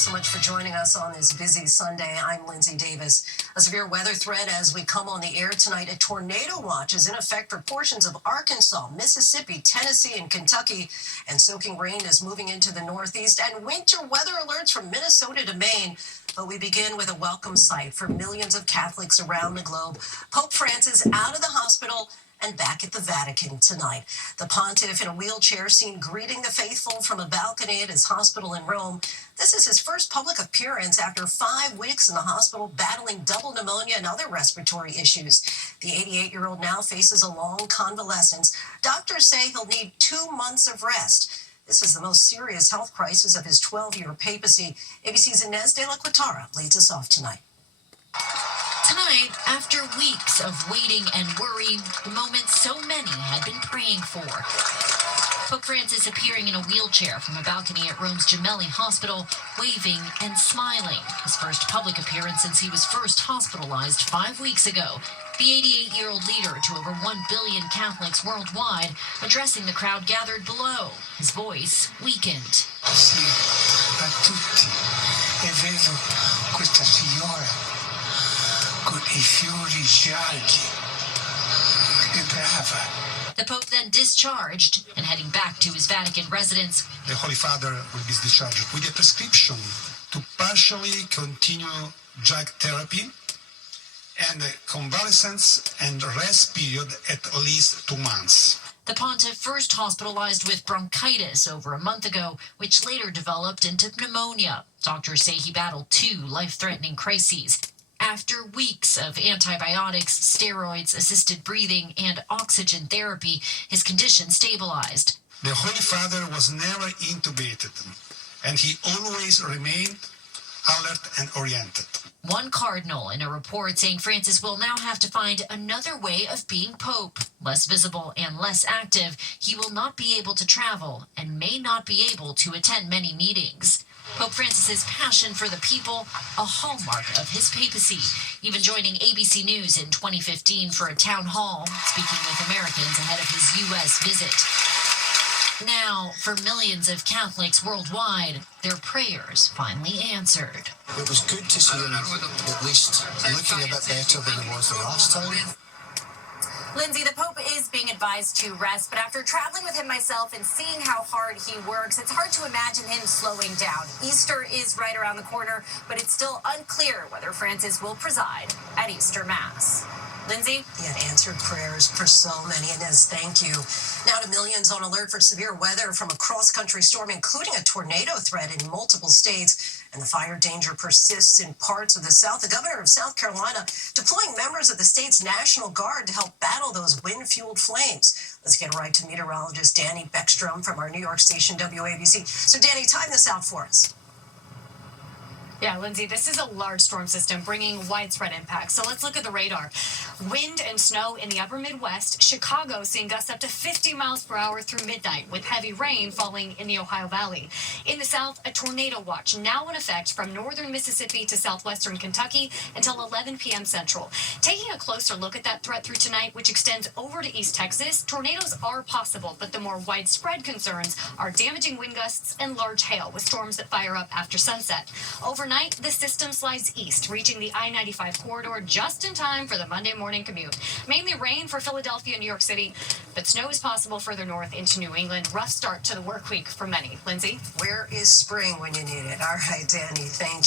Thanks so much for joining us on this busy Sunday. I'm Lindsay Davis. A severe weather threat as we come on the air tonight. A tornado watch is in effect for portions of Arkansas, Mississippi, Tennessee, and Kentucky. And soaking rain is moving into the Northeast, and winter weather alerts from Minnesota to Maine. But we begin with a welcome sight for millions of Catholics around the globe. Pope Francis out of the hospital and back at the Vatican tonight. The pontiff in a wheelchair seen greeting the faithful from a balcony at his hospital in Rome. This is his first public appearance after 5 weeks in the hospital battling double pneumonia and other respiratory issues. The 88-year-old now faces a long convalescence. Doctors say he'll need 2 months of rest. This is the most serious health crisis of his 12-year papacy. ABC's Inez de la Quatara leads us off tonight. Tonight, after weeks of waiting and worry, the moment so many had been praying for. Pope Francis appearing in a wheelchair from a balcony at Rome's Gemelli Hospital, waving and smiling. His first public appearance since he was first hospitalized 5 weeks ago. The 88-year-old leader to over 1 billion Catholics worldwide, addressing the crowd gathered below. His voice weakened. Sì, a tutti. È vero, questa signora con I fiori gialli. È brava. The Pope then discharged and heading back to his Vatican residence. The Holy Father will be discharged with a prescription to partially continue drug therapy and convalescence and rest period at least 2 months. The pontiff first hospitalized with bronchitis over a month ago, which later developed into pneumonia. Doctors say he battled 2 life-threatening crises. After weeks of antibiotics, steroids, assisted breathing, and oxygen therapy, his condition stabilized. The Holy Father was never intubated, and he always remained alert and oriented. One cardinal in a report saying Francis will now have to find another way of being Pope. Less visible and less active, he will not be able to travel and may not be able to attend many meetings. Pope Francis's passion for the people, a hallmark of his papacy, even joining ABC News in 2015 for a town hall, speaking with Americans ahead of his U.S. visit. Now, for millions of Catholics worldwide, their prayers finally answered. It was good to see him at least looking a bit better than he was the last time. Lindsay, the Pope is being advised to rest, but after traveling with him myself and seeing how hard he works, it's hard to imagine him slowing down. Easter is right around the corner, but it's still unclear whether Francis will preside at Easter Mass. Lindsay? Yet answered prayers for so many. Inez, thank you. Now to millions on alert for severe weather from a cross-country storm, including a tornado threat in multiple states. And the fire danger persists in parts of the South. The governor of South Carolina deploying members of the state's National Guard to help battle those wind-fueled flames. Let's get right to meteorologist Danny Beckstrom from our New York station, WABC. So, Danny, time this out for us. Yeah, Lindsay, this is a large storm system bringing widespread impacts. So let's look at the radar. Wind and snow in the upper Midwest. Chicago seeing gusts up to 50 miles per hour through midnight with heavy rain falling in the Ohio Valley. In the south, a tornado watch now in effect from northern Mississippi to southwestern Kentucky until 11 p.m. Central. Taking a closer look at that threat through tonight, which extends over to East Texas, tornadoes are possible, but the more widespread concerns are damaging wind gusts and large hail with storms that fire up after sunset. Overnight, the system slides east, reaching the I-95 corridor just in time for the Monday morning commute. Mainly rain for Philadelphia and New York City, but snow is possible further north into New England. Rough start to the work week for many. Lindsay? Where is spring when you need it? All right, Danny, thank you.